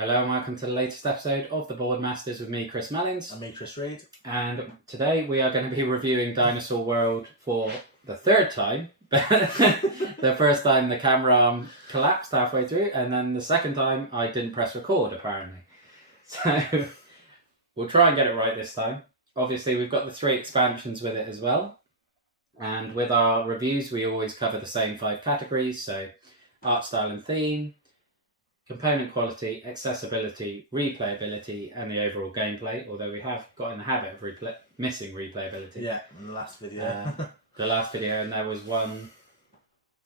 Hello and welcome to the latest episode of the Board Masters with me, Chris Mullins. And me, Chris Reed. And today we are going to be reviewing Dinosaur World for the third time. The first time the camera arm collapsed halfway through, and then the second time I didn't press record, apparently. So we'll try and get it right this time. Obviously, we've got the 3 expansions with it as well. And with our reviews, we always cover the same 5 categories. So art style and theme, component quality, accessibility, replayability, and the overall gameplay, although we have got in the habit of missing replayability. Yeah, in the last video. The last video, and there was one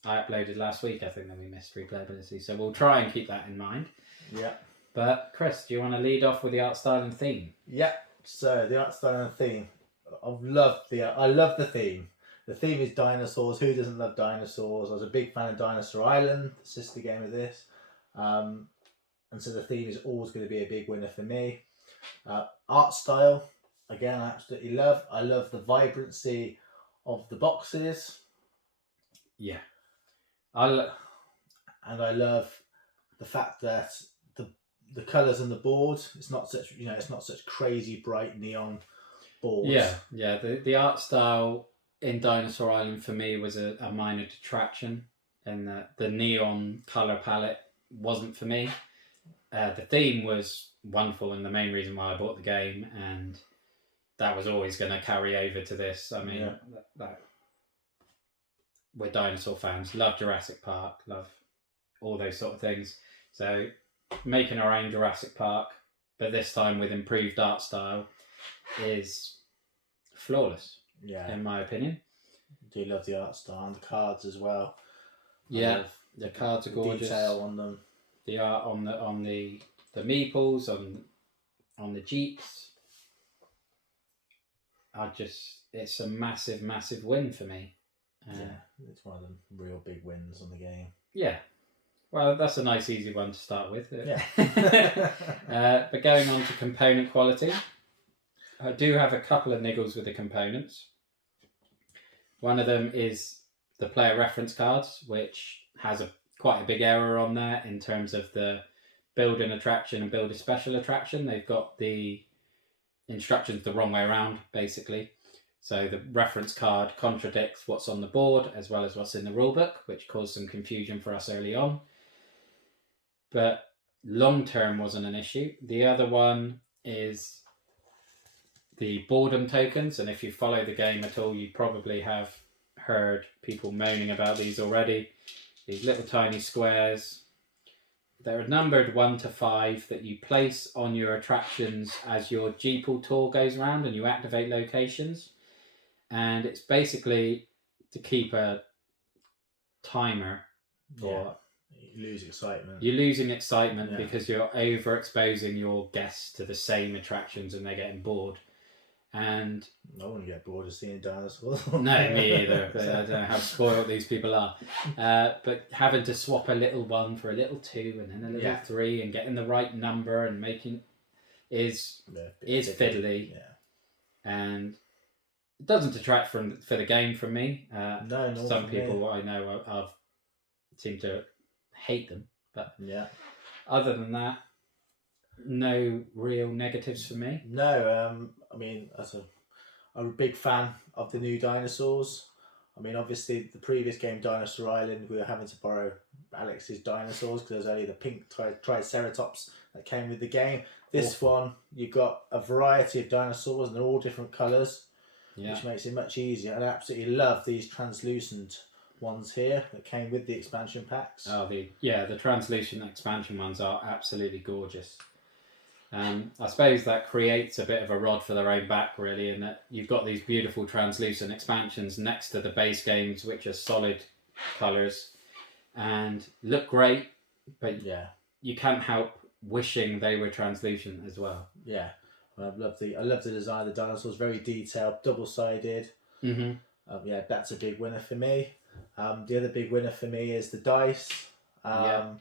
I uploaded last week, I think, that we missed replayability. So we'll try and keep that in mind. Yeah. But Chris, do you want to lead off with the art style and theme? Yeah, so the art style and theme. I love the theme. The theme is dinosaurs. Who doesn't love dinosaurs? I was a big fan of Dinosaur Island, the sister game of this. And so the theme is always going to be a big winner for me. Art style, again, I absolutely love. I love the vibrancy of the boxes. Yeah. And I love the fact that the colours on the board, it's not such crazy bright neon boards. Yeah. The art style in Dinosaur Island for me was a minor detraction, and the neon colour palette wasn't for me. The theme was wonderful and the main reason why I bought the game, and that was always going to carry over to this. I mean, we're dinosaur fans, love Jurassic Park, love all those sort of things. So making our own Jurassic Park, but this time with improved art style, is flawless. Yeah, in my opinion. Do love the art style and the cards as well. Yeah, the cards are gorgeous. Detail on them. The art on the meeples, on the jeeps. It's a massive win for me. It's one of the real big wins on the game. Yeah. Well, that's a nice easy one to start with. Yeah. But going on to component quality, I do have a couple of niggles with the components. One of them is the player reference cards, which has quite a big error on there in terms of the build an attraction and build a special attraction. They've got the instructions the wrong way around, basically. So the reference card contradicts what's on the board as well as what's in the rulebook, which caused some confusion for us early on. But long term wasn't an issue. The other one is the boredom tokens, and if you follow the game at all, you probably have heard people moaning about these already. These little tiny squares. They're numbered 1 to 5 that you place on your attractions as your Jeeple tour goes around and you activate locations. And it's basically to keep a timer. You lose excitement. You're losing excitement because you're overexposing your guests to the same attractions and they're getting bored. And I wouldn't get bored of seeing dinosaurs. No, me either. I don't know how spoiled these people are. But having to swap a little 1 for a little 2 and then a little 3 and getting the right number and making is fiddly. Yeah. And it doesn't detract for the game from me. No, some people I know seem to hate them. But other than that, no real negatives for me. No, I mean, I'm a big fan of the new dinosaurs. I mean, obviously, the previous game, Dinosaur Island, we were having to borrow Alex's dinosaurs because there was only the pink Triceratops that came with the game. This one, you've got a variety of dinosaurs and they're all different colours, which makes it much easier. And I absolutely love these translucent ones here that came with the expansion packs. Oh, the translucent expansion ones are absolutely gorgeous. I suppose that creates a bit of a rod for their own back, really, in that you've got these beautiful translucent expansions next to the base games, which are solid colours and look great, but you can't help wishing they were translucent as well. Yeah, I love the design of the dinosaurs, very detailed, double-sided. Mm-hmm. That's a big winner for me. The other big winner for me is the dice. I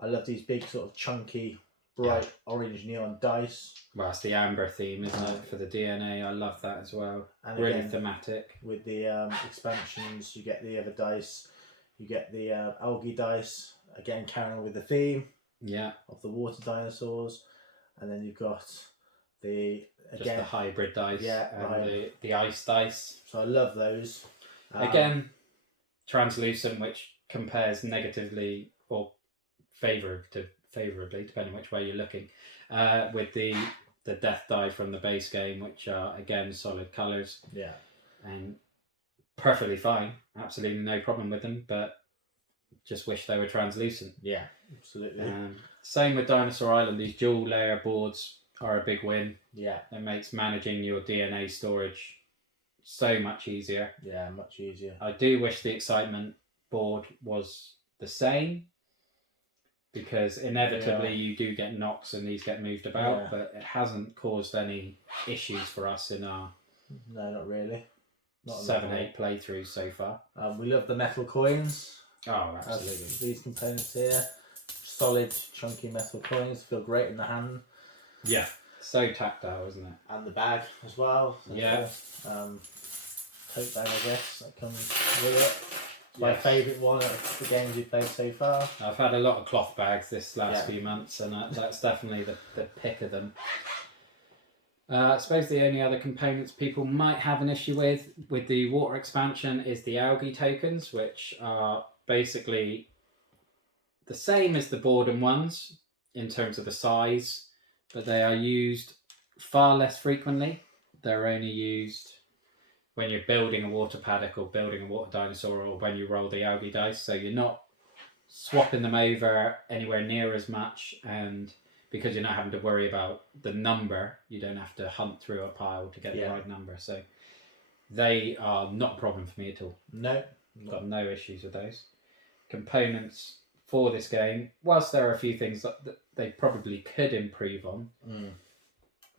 love these big sort of chunky, bright orange neon dice. Well, it's the amber theme, isn't it, for the DNA? I love that as well. And really again, thematic. With the expansions, you get the other dice. You get the algae dice, again carrying on with the theme. Yeah. of the water dinosaurs, and then you've got the Just the hybrid dice. Yeah, And the ice dice. So I love those. Again, translucent, which compares negatively or favourably, depending which way you're looking, with the death die from the base game, which are again solid colours. Yeah. And perfectly fine, absolutely no problem with them, but just wish they were translucent. Yeah, absolutely. Same with Dinosaur Island. These dual layer boards are a big win. Yeah. It makes managing your DNA storage so much easier. Yeah, much easier. I do wish the excitement board was the same, because inevitably you do get knocks and these get moved about, but it hasn't caused any issues for us in our no, not really. Not 7-8 playthroughs so far. We love the metal coins. Oh, absolutely. These components here, solid, chunky metal coins, feel great in the hand. Yeah, so tactile, isn't it? And the bag as well. So yeah. Tote bag, I guess, that comes with it. My favourite one of the games we've played so far. I've had a lot of cloth bags this last few months, and that's definitely the pick of them. I suppose the only other components people might have an issue with the water expansion is the algae tokens, which are basically the same as the boredom ones in terms of the size, but they are used far less frequently. They're only used when you're building a water paddock or building a water dinosaur, or when you roll the algae dice, so you're not swapping them over anywhere near as much, and because you're not having to worry about the number, you don't have to hunt through a pile to get the right number. So they are not a problem for me at all. No. Got no issues with those. Components for this game, whilst there are a few things that they probably could improve on, a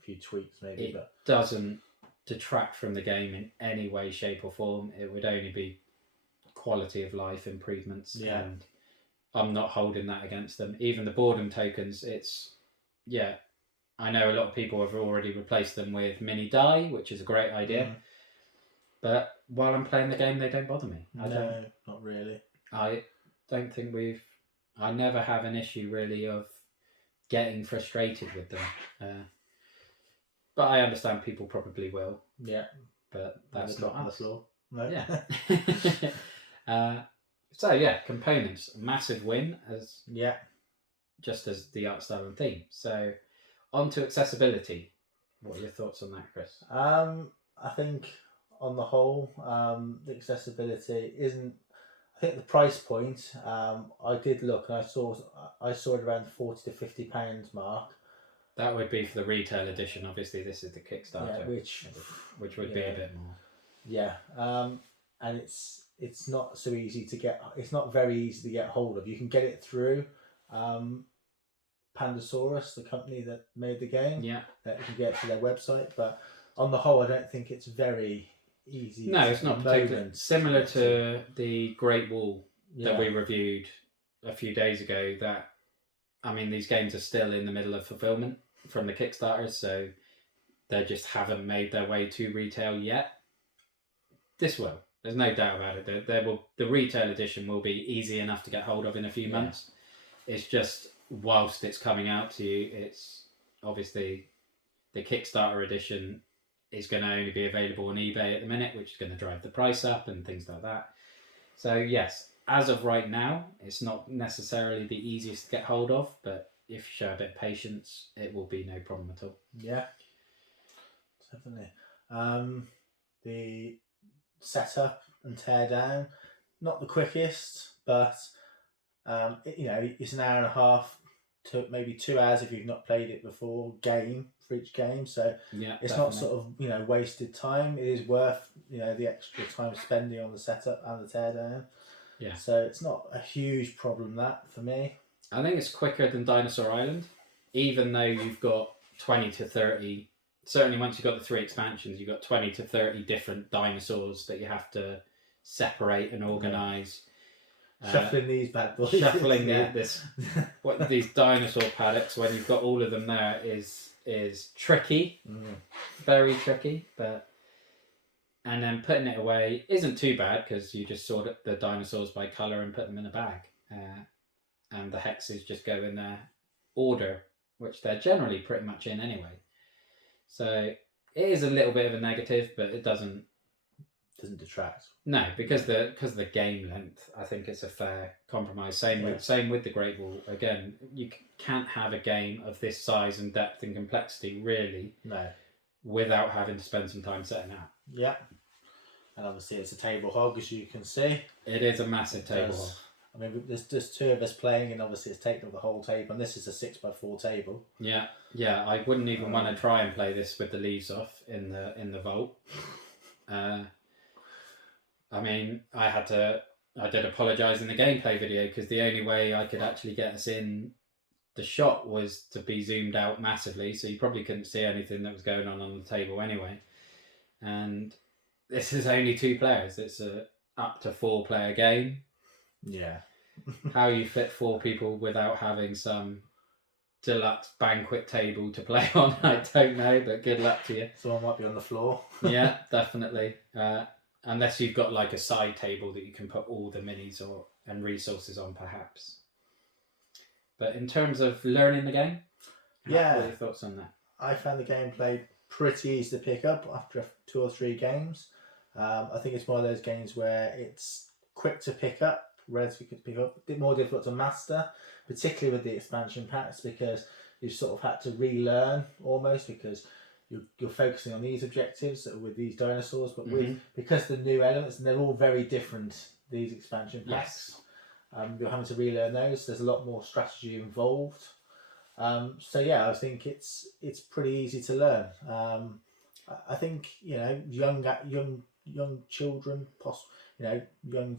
few tweaks maybe, but doesn't detract from the game in any way, shape or form. It would only be quality of life improvements, and I'm not holding that against them. Even the boredom tokens, I know a lot of people have already replaced them with mini die, which is a great idea, but while I'm playing the game, they don't bother me. No, not really. I don't think I never have an issue really of getting frustrated with them. But I understand people probably will. Yeah. But that's not on the floor. No. Yeah. So components, massive win just as the art style and theme. So on to accessibility. What are your thoughts on that, Chris? I think on the whole, the accessibility isn't. I think the price point. I did look, and I saw it around the £40 to £50 mark. That would be for the retail edition. Obviously, this is the Kickstarter, which would be a bit more. Yeah, and it's not so easy to get. It's not very easy to get hold of. You can get it through Pandasaurus, the company that made the game. Yeah, that you can get to their website. But on the whole, I don't think it's very easy. No, it's not particularly similar to the Great Wall that we reviewed a few days ago. That, I mean, these games are still in the middle of fulfillment from the Kickstarters, so they just haven't made their way to retail yet. This will. There's no doubt about it. The retail edition will be easy enough to get hold of in a few months. It's just whilst it's coming out to you, it's obviously the Kickstarter edition is going to only be available on eBay at the minute, which is going to drive the price up and things like that. So yes, as of right now, it's not necessarily the easiest to get hold of, but if you show a bit of patience, it will be no problem at all. Yeah, definitely. The setup and tear down, not the quickest, but it's an hour and a half to maybe 2 hours if you've not played it before for each game. So it's definitely not sort of wasted time. It is worth the extra time spending on the setup and the teardown. Yeah. So it's not a huge problem that for me. I think it's quicker than Dinosaur Island, even though you've got 20 to 30. Certainly, once you've got the 3 expansions, you've got 20 to 30 different dinosaurs that you have to separate and organise. Shuffling these bad boys. Shuffling these dinosaur paddocks when you've got all of them there is tricky, very tricky. And then putting it away isn't too bad because you just sort the dinosaurs by colour and put them in a bag. and the hexes just go in their order, which they're generally pretty much in anyway. So it is a little bit of a negative, but it doesn't detract. No, because the game length, I think it's a fair compromise. Same with the Great Wall. Again, you can't have a game of this size and depth and complexity really. No. Without having to spend some time setting out. Yeah. And obviously it's a table hog, as you can see. It is a massive table hog. I mean, there's two of us playing, and obviously it's taken up the whole table, and this is a 6x4 table. Yeah, I wouldn't even want to try and play this with the leaves off in the vault. I mean, I did apologise in the gameplay video because the only way I could actually get us in the shot was to be zoomed out massively, so you probably couldn't see anything that was going on the table anyway. And this is only 2 players. It's a up to 4 player game. Yeah. How you fit 4 people without having some deluxe banquet table to play on, I don't know, but good luck to you. Someone might be on the floor. Yeah, definitely. Unless you've got like a side table that you can put all the minis and resources on, perhaps. But in terms of learning the game, what are your thoughts on that? I found the gameplay pretty easy to pick up after 2 or 3 games. I think it's one of those games where it's quick to pick up, relatively quick to pick up, a bit more difficult to master, particularly with the expansion packs, because you've sort of had to relearn almost, because you're focusing on these objectives with these dinosaurs, but because the new elements, and they're all very different, these expansion packs, you're having to relearn those. There's a lot more strategy involved. So yeah, I think it's pretty easy to learn. I think young children, young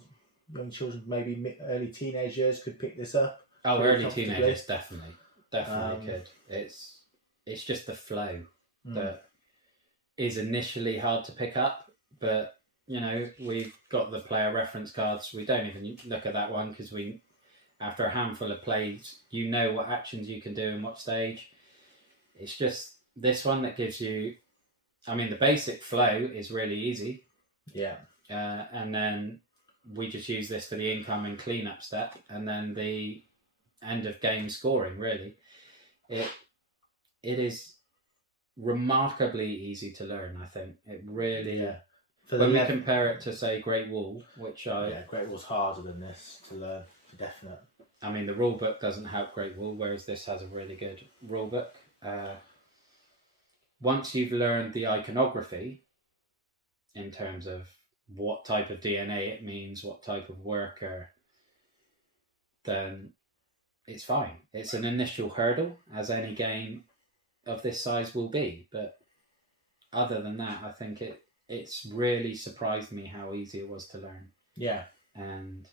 children, maybe early teenagers could pick this up. Oh, early teenagers definitely could. It's just the flow that is initially hard to pick up, but we've got the player reference cards. We don't even look at that one because after a handful of plays, what actions you can do in what stage. It's just this one that gives you. I mean, the basic flow is really easy. Yeah. And then we just use this for the incoming cleanup step, and then the end of game scoring. Really, it is remarkably easy to learn. I think it really. Yeah. When we compare it to, say, Great Wall, Great Wall's harder than this to learn, for definite. I mean, the rule book doesn't help Great Wall, whereas this has a really good rule book. Once you've learned the iconography, in terms of what type of DNA it means, what type of worker, then it's fine. It's an initial hurdle, as any game of this size will be. But other than that, I think it's really surprised me how easy it was to learn. Yeah. And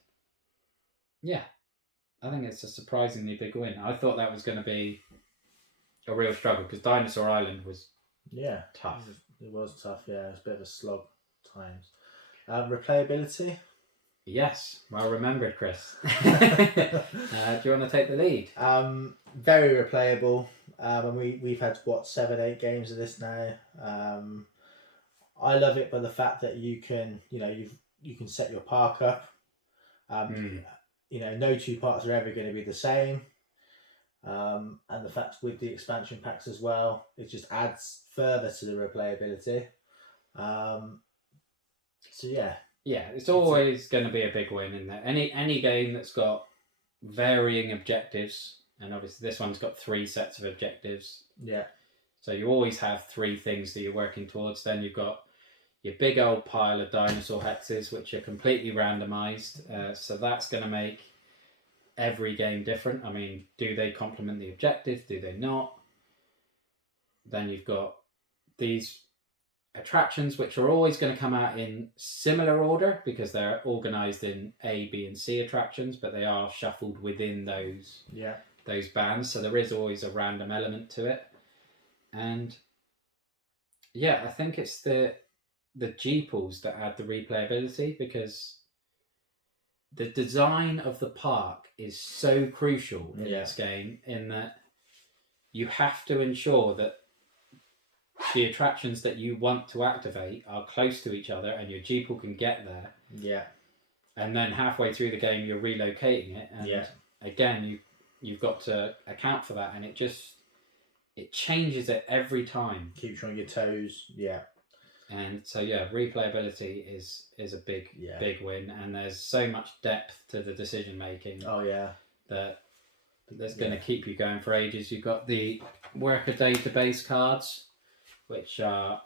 yeah, I think it's a surprisingly big win. I thought that was going to be a real struggle because Dinosaur Island was tough. It was tough, yeah. It was a bit of a slog at times. Replayability? Yes, well remembered, Chris. Do you want to take the lead? Very replayable. And we've had 7, 8 games of this now. I love it by the fact that you can set your park up. No 2 parts are ever going to be the same. And the fact with the expansion packs as well, it just adds further to the replayability. So yeah, it's always going to be a big win in there. Any game that's got varying objectives, and obviously this one's got 3 sets of objectives. Yeah. So you always have 3 things that you're working towards. Then you've got your big old pile of dinosaur hexes, which are completely randomized. So that's going to make every game different. I mean, do they complement the objective? Do they not? Then you've got these attractions, which are always going to come out in similar order because they're organized in A, B, and C attractions, but they are shuffled within those bands. So there is always a random element to it. And yeah, I think it's the Jeeples that add the replayability, because the design of the park is so crucial in this game, in that you have to ensure that the attractions that you want to activate are close to each other and your Jeeple can get there. Yeah. And then halfway through the game, you're relocating it. again, you've got to account for that, and it changes it every time. Keeps you on your toes. Yeah. And so replayability is a big win, and there's so much depth to the decision making. Oh yeah. That that's going to keep you going for ages. You've got the worker database cards, which are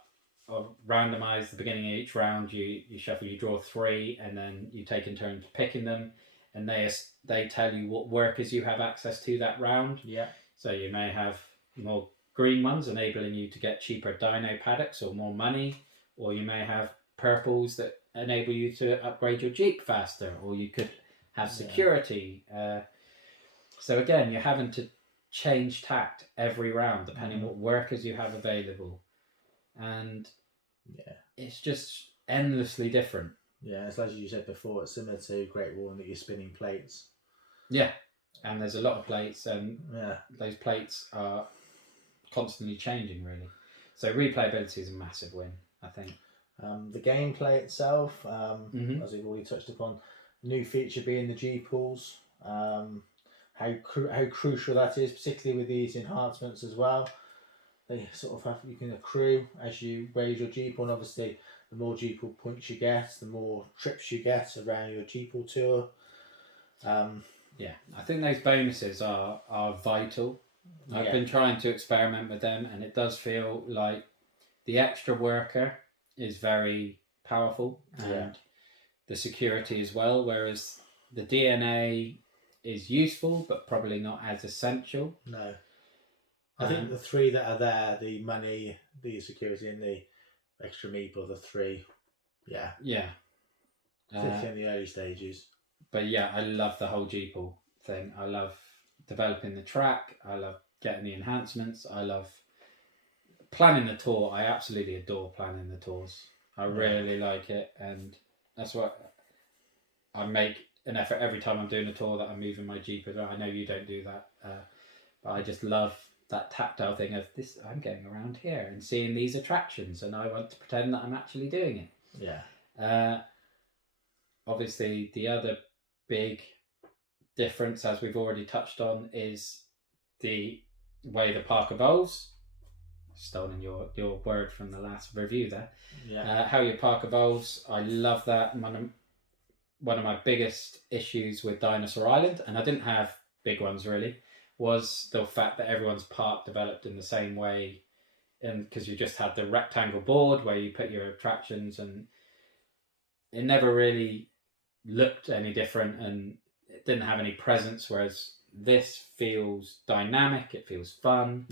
randomized at the beginning of each round. You shuffle, you draw 3, and then you take in turns picking them, and they tell you what workers you have access to that round. Yeah. So you may have more green ones, enabling you to get cheaper dino paddocks or more money, or you may have purples that enable you to upgrade your Jeep faster, or you could have security. So again, you're having to change tact every round depending on what workers you have available, and it's just endlessly different. Yeah, it's like you said before, it's similar to Great Wall in that you're spinning plates. Yeah, and there's a lot of plates, and those plates are constantly changing, really. So replayability is a massive win, I think. The gameplay itself, as we've already touched upon, new feature being the G-pools. How crucial that is, particularly with these enhancements as well. They sort of you can accrue as you raise your G-pool, and obviously the more G-pool points you get, the more trips you get around your G-pool tour. I think those bonuses are vital. I've been trying to experiment with them, and it does feel like the extra worker is very powerful, and the security as well, whereas the DNA is useful but probably not as essential. No. I think the 3 that are there, the money, the security, and the extra meeple, the 3. Yeah. Particularly in the early stages. But I love the whole G-pool thing. I love developing the track. I love getting the enhancements. I love planning the tour. I absolutely adore planning the tours. I really like it, and that's what I make an effort every time I'm doing a tour that I'm moving my Jeep as well. I know you don't do that, but I just love that tactile thing of this. I'm going around here and seeing these attractions, and I want to pretend that I'm actually doing it. Yeah. Obviously, the other big difference, as we've already touched on, is the way the park evolves. Stolen your word from the last review there. How your park evolves. I love that. One of my biggest issues with Dinosaur Island, and I didn't have big ones really, was the fact that everyone's park developed in the same way, and because you just had the rectangle board where you put your attractions, and it never really looked any different, and it didn't have any presence, whereas this feels dynamic, it feels fun.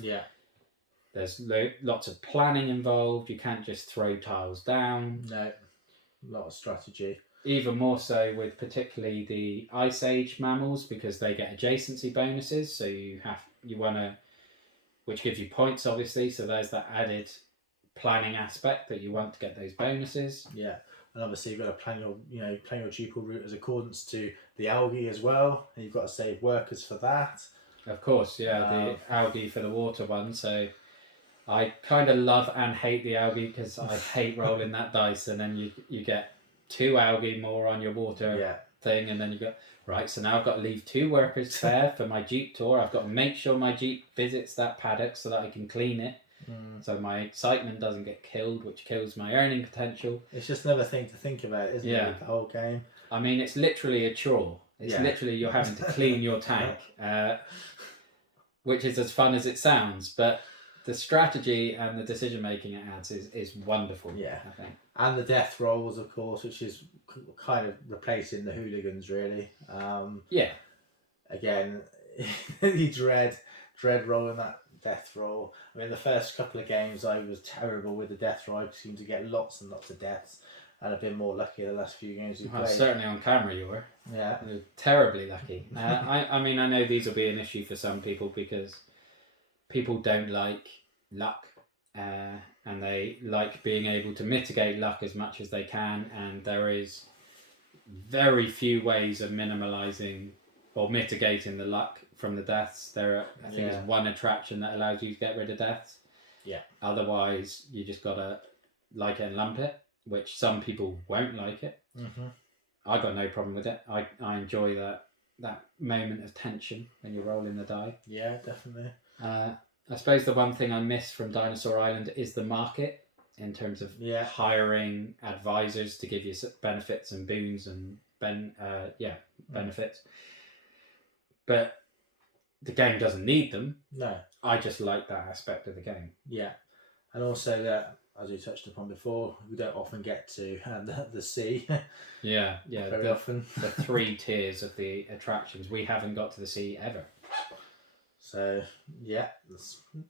There's lots of planning involved. You can't just throw tiles down. No, a lot of strategy. Even more so with particularly the Ice Age mammals, because they get adjacency bonuses. So you want to, which gives you points, obviously. So there's that added planning aspect that you want to get those bonuses. Yeah, and obviously you've got to plan your G-pool route as accordance to the algae as well, and you've got to save workers for that. Of course, the algae for the water one. So I kind of love and hate the algae, because I hate rolling that dice, and then you get 2 algae more on your water thing, and then you go, right, so now I've got to leave 2 workers there for my Jeep tour. I've got to make sure my Jeep visits that paddock so that I can clean it, so my excitement doesn't get killed, which kills my earning potential. It's just another thing to think about, isn't it, with the whole game? I mean, it's literally a chore. It's literally you're having to clean your tank, which is as fun as it sounds, but the strategy and the decision making it adds is wonderful. I think. And the death rolls, of course, which is kind of replacing the hooligans, really. Again, you dread rolling that death roll. I mean, the first couple of games I was terrible with the death roll. I seemed to get lots and lots of deaths, and I've been more lucky the last few games we've played. Certainly on camera you were. Yeah. You were terribly lucky. I mean, I know these will be an issue for some people, because people don't like luck, and they like being able to mitigate luck as much as they can, and there is very few ways of minimalising or mitigating the luck from the deaths. There are, I think there's one attraction that allows you to get rid of deaths. Otherwise, you just gotta like it and lump it, which some people won't like it. I got no problem with it. I enjoy that that moment of tension when you're rolling the die. Yeah, definitely. I suppose the one thing I miss from Dinosaur Island is the market in terms of hiring advisors to give you benefits and boons and benefits. But the game doesn't need them. No. I just like that aspect of the game. Yeah. And also that, as we touched upon before, we don't often get to the sea. Very often. The 3 tiers of the attractions, we haven't got to the sea ever. So yeah,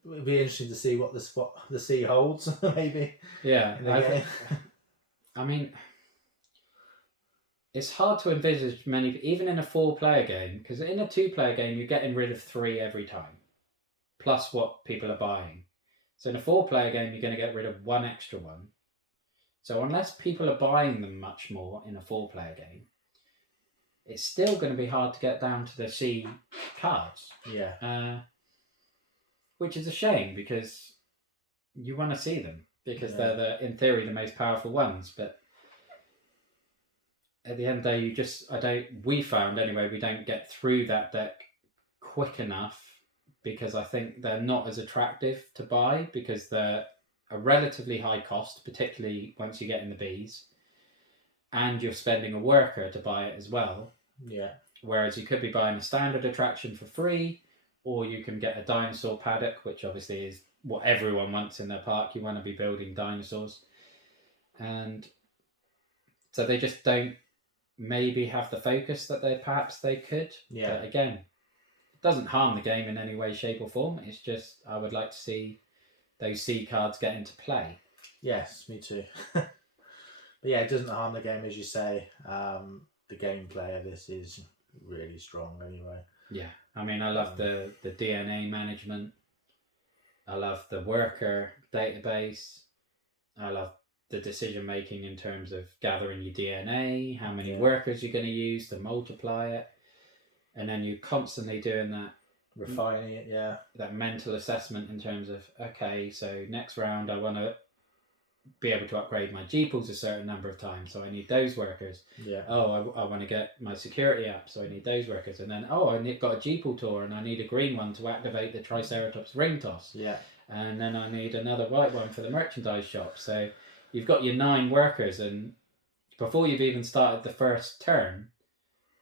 it'll be interesting to see what the sea holds. Maybe. Yeah, I mean, it's hard to envisage many, even in a 4-player game, because in a 2-player game you're getting rid of 3 every time, plus what people are buying. So in a 4-player game you're going to get rid of 1 extra one. So unless people are buying them much more in a 4-player game, it's still going to be hard to get down to the sea cards. Yeah. Which is a shame, because you want to see them, because they're in theory the most powerful ones. But at the end of the day, we found anyway, we don't get through that deck quick enough, because I think they're not as attractive to buy, because they're a relatively high cost, particularly once you get in the Bs, and you're spending a worker to buy it as well. Yeah. Whereas you could be buying a standard attraction for free, or you can get a dinosaur paddock, which obviously is what everyone wants in their park. You want to be building dinosaurs. And so they just don't maybe have the focus that they could. Yeah. But again, it doesn't harm the game in any way, shape or form. It's just I would like to see those C cards get into play. Yes, me too. But yeah, it doesn't harm the game, as you say. The gameplay of this is really strong anyway. Yeah, I mean, I love the DNA management. I love the worker database. I love the decision making in terms of gathering your DNA, how many workers you're going to use to multiply it, and then you're constantly doing that, refining it. Yeah, that mental assessment in terms of, okay, so next round I want to be able to upgrade my Jeeples a certain number of times, so I need those workers. Yeah. Oh, I want to get my security up, so I need those workers. And then, I've got a Jeeple tour and I need a green one to activate the Triceratops ring toss. Yeah. And then I need another white one for the merchandise shop. So you've got your 9 workers, and before you've even started the first turn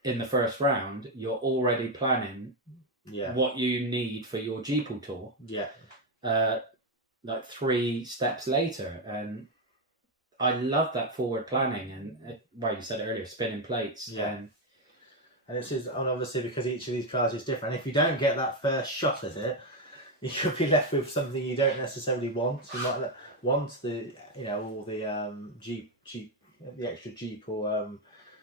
in the first round, you're already planning what you need for your Jeeple tour. Yeah. Like 3 steps later, and I love that forward planning. And you said it earlier, spinning plates. And it's just, and obviously because each of these cards is different, if you don't get that first shot at it, you could be left with something you don't necessarily want. You might want the all the Jeep the extra Jeep, or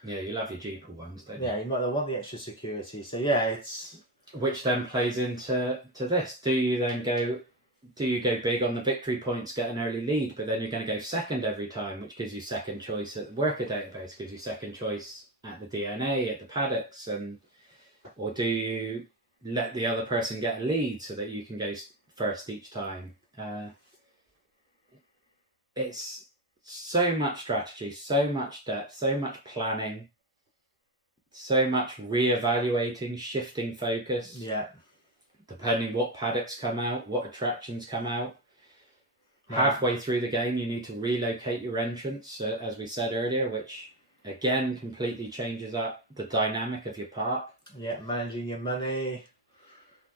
you love your Jeep ones, don't you? Yeah, you might want the extra security. So yeah, it's which then plays into this. Do you go big on the victory points, get an early lead, but then you're going to go second every time, which gives you second choice at the worker database, gives you second choice at the DNA, at the paddocks, or do you let the other person get a lead so that you can go first each time? It's so much strategy, so much depth, so much planning, so much re-evaluating, shifting focus. Yeah. Depending what paddocks come out, what attractions come out. Halfway through the game, you need to relocate your entrance, as we said earlier, which again completely changes up the dynamic of your park. Yeah, managing your money,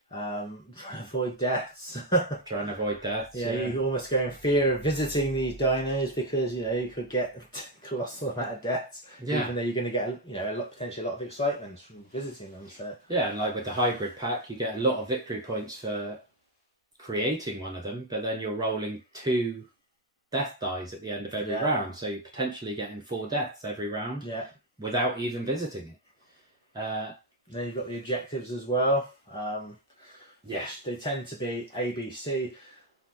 trying to avoid deaths. Trying to avoid deaths. Yeah, you almost go in fear of visiting these dinos because you could get a colossal amount of deaths. Yeah. Even though you're going to get potentially a lot of excitement from visiting them. So yeah, and like with the hybrid pack, you get a lot of victory points for creating one of them, but then you're rolling 2 death dies at the end of every round, so you're potentially getting 4 deaths every round. Yeah. Without even visiting it. Then you've got the objectives as well. Yes, they tend to be ABC.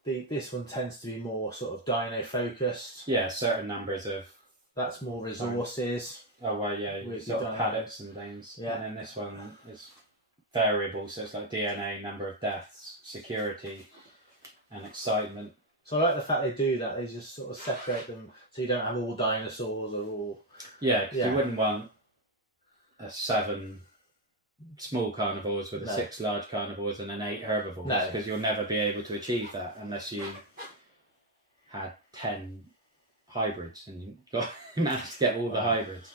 This one tends to be more sort of dino focused. Yeah, certain numbers of. That's more resources. Oh well, yeah, you've got paddocks and things. Yeah. And then this one is variable, so it's like DNA, number of deaths, security, and excitement. So I like the fact they do that. They just sort of separate them so you don't have all dinosaurs or all. Yeah, because you wouldn't want a 7 small carnivores with the No. 6 large carnivores and then 8 herbivores, No. because you'll never be able to achieve that unless you had 10 hybrids and you managed to get all the Wow. hybrids.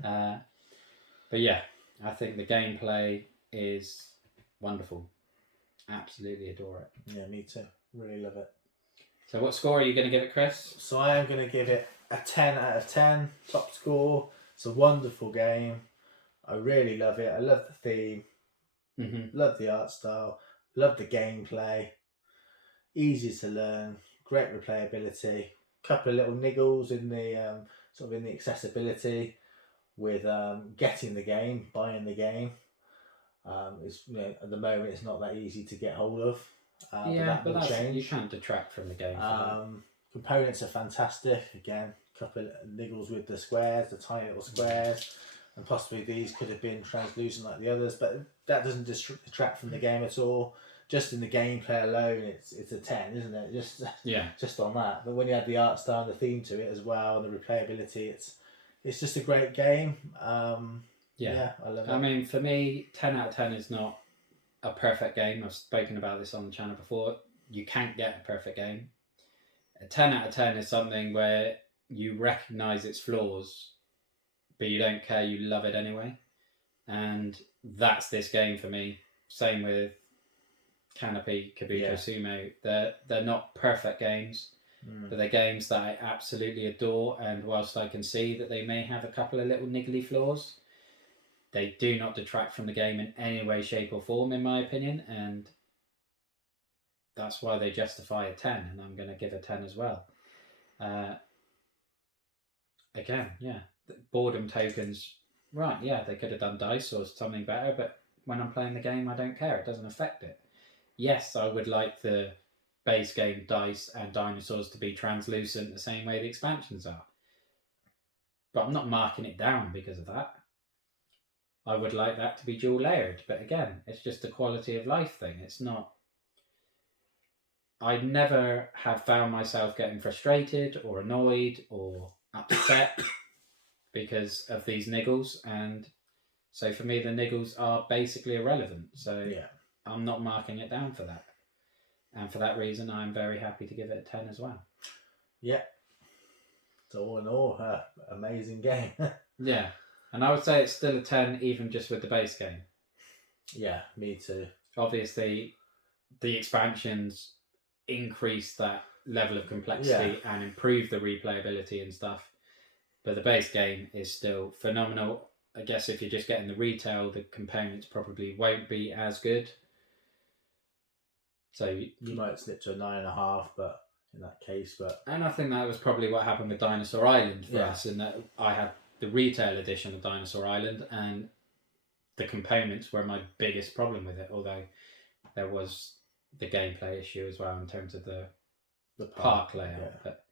But yeah, I think the gameplay is wonderful. Absolutely adore it. Yeah, me too. Really love it. So what score are you going to give it, Chris? So I am going to give it a 10 out of 10. Top score. It's a wonderful game. I really love it. I love the theme. Mm-hmm. Love the art style. Love the gameplay. Easy to learn. Great replayability. Couple of little niggles in the sort of in the accessibility with getting the game, buying the game. It's at the moment it's not that easy to get hold of. Yeah, but will change. You can't detract from the game. Components are fantastic. Again, a couple of niggles with the squares, the tiny little squares, and possibly these could have been translucent like the others, but that doesn't detract from the game at all. Just in the gameplay alone, it's a 10, isn't it? Just on that. But when you add the art style and the theme to it as well, and the replayability, it's just a great game. Yeah, I love it. I mean, for me, 10 out of 10 is not a perfect game. I've spoken about this on the channel before. You can't get a perfect game. A 10 out of 10 is something where you recognise its flaws, but you don't care, you love it anyway. And that's this game for me. Same with Canopy, Kabuto, Sumo. They're not perfect games, but they're games that I absolutely adore. And whilst I can see that they may have a couple of little niggly flaws, they do not detract from the game in any way, shape or form, in my opinion. And that's why they justify a 10, and I'm going to give a 10 as well. Again, yeah, boredom tokens, right, yeah, they could have done dice or something better, but when I'm playing the game, I don't care. It doesn't affect it. Yes, I would like the base game dice and dinosaurs to be translucent the same way the expansions are. But I'm not marking it down because of that. I would like that to be dual layered, but again, it's just a quality of life thing. It's not... I never have found myself getting frustrated or annoyed or upset because of these niggles, and so for me the niggles are basically irrelevant. So yeah, I'm not marking it down for that, and for that reason I'm very happy to give it a 10 as well. Yeah. So all in all, amazing game. Yeah, and I would say it's still a 10 even just with the base game. Yeah, me too. Obviously, the expansions increase that level of complexity and improve the replayability and stuff, but the base game is still phenomenal. I guess if you're just getting the retail, the components probably won't be as good, so you might slip to a 9.5, but in that case, and I think that was probably what happened with Dinosaur Island for us, in that I had the retail edition of Dinosaur Island and the components were my biggest problem with it, although there was the gameplay issue as well in terms of the park layout. Yeah. But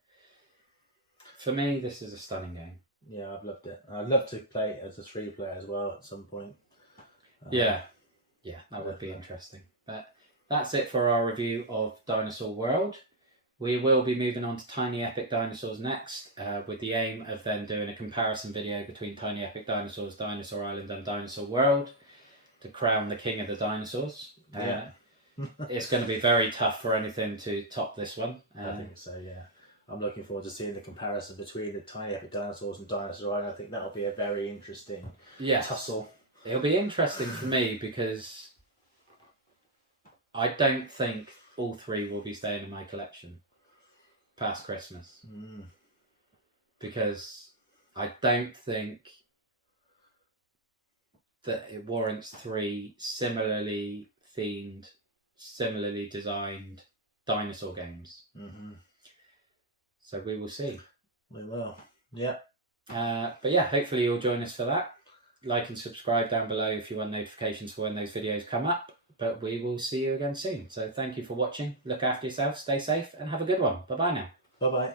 for me, this is a stunning game. Yeah, I've loved it. I'd love to play it as a 3-player as well at some point. Yeah, that would be interesting. But that's it for our review of Dinosaur World. We will be moving on to Tiny Epic Dinosaurs next, with the aim of then doing a comparison video between Tiny Epic Dinosaurs, Dinosaur Island and Dinosaur World to crown the king of the dinosaurs. It's going to be very tough for anything to top this one. I think so, yeah. I'm looking forward to seeing the comparison between the Tiny Epic Dinosaurs and Dinosaur Island. I think that'll be a very interesting tussle. It'll be interesting for me because I don't think all 3 will be staying in my collection past Christmas. Because I don't think that it warrants 3 similarly themed, similarly designed dinosaur games. So we will see. We will. Yeah. But yeah, hopefully you'll join us for that. Like and subscribe down below if you want notifications for when those videos come up. But we will see you again soon. So thank you for watching. Look after yourself, stay safe, and have a good one. Bye-bye now. Bye-bye.